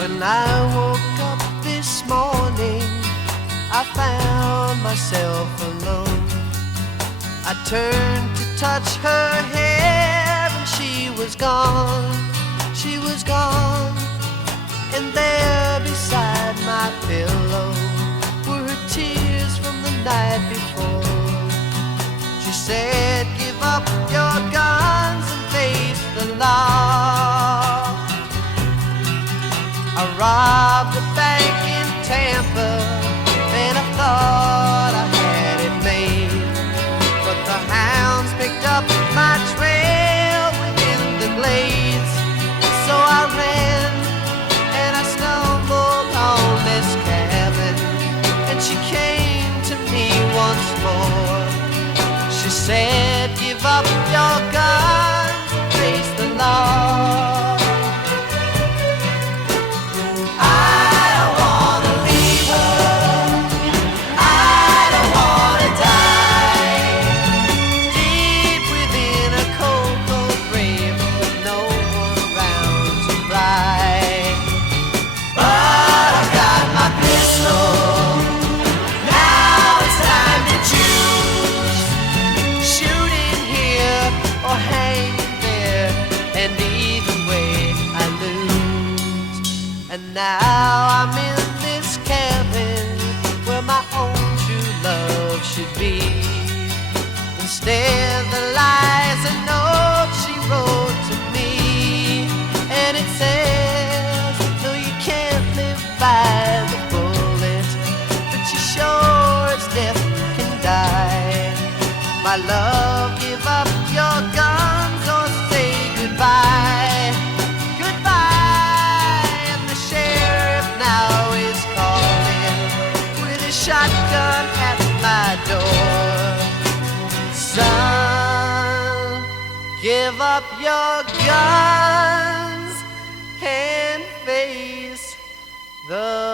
When I woke up this morning, I found myself alone. I turned to touch her hair and she was gone, she was gone. And there beside my pillow were her tears from the night before. She said, give up your guns and face the law. I robbed a bank in Tampa and I thought I had it made, but the hounds picked up my trail within the glades. So I ran and I stumbled on this cabin, and she came to me once more. She said, give up your guns and face the law. And now I'm in this cabin where my own true love should be. Instead there lies a note she wrote to me, and it says, no, you can't live by the bullet, but you sure as death can die. My love, give up your guns or say goodbye. Shotgun at my door. Son, give up your guns and face the